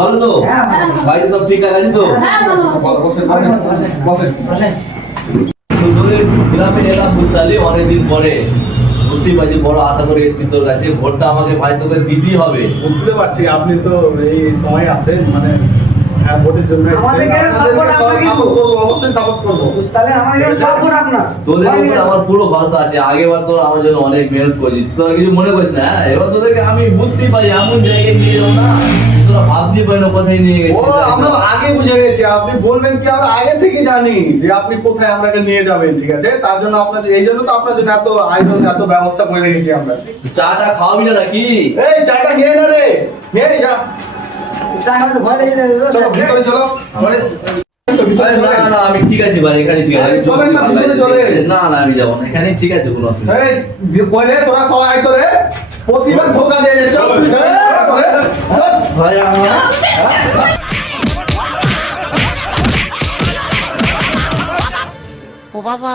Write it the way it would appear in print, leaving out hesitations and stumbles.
ভালো তো বাড়িতে সব ঠিক আছে তো? গ্রামে এলাম বুঝতে অনেকদিন পরে, বুঝতেই পারছি বড় আশা করে এসেছি তোর কাছে। ভোটটা আমাকে ভাই তোকে দিতেই হবে। বুঝতে পারছি আপনি তো এই সময় আছেন, মানে হ্যাঁ ভোটের জন্য অবশ্যই সাপোর্ট করবো। তোদের উপরে আমার পুরো ভরসা আছে। আগেবার তোর আমার জন্য অনেক মেহনত করেছিস, তোরা কিছু মনে করিস না। এবার তোদেরকে আমি বুঝতেই পারি এমন জায়গায় নিয়ে যাবো না, তোরা ভাবতেই পারি না কোথায় নিয়ে গেছিস। আমরা আগে বুঝে গেছি, আপনি বলবেন কি আমরা আগে থেকে জানি যে আপনি কোথায় আমাকে নিয়ে যাবেন, ঠিক আছে? তার জন্য আপনাদের, এই জন্য তো আপনার জন্য এত আয়োজন, এত ব্যবস্থা করে রেখেছি আমরা। চাটা খাওয়াবি না নাকি? এই চাটা নিয়ে না রে, নিয়ে যা। ভিতরে চলো, না আমি ঠিক আছে ভাই, এখানে ঠিক আছে। না না আমি যাবো না, এখানে ঠিক আছে, কোনো অসুবিধা নেই। তোরা সবাই আয় তোরে, প্রতিবার ধোকা দিয়ে যাচ্ছ ভাই। ও বাবা,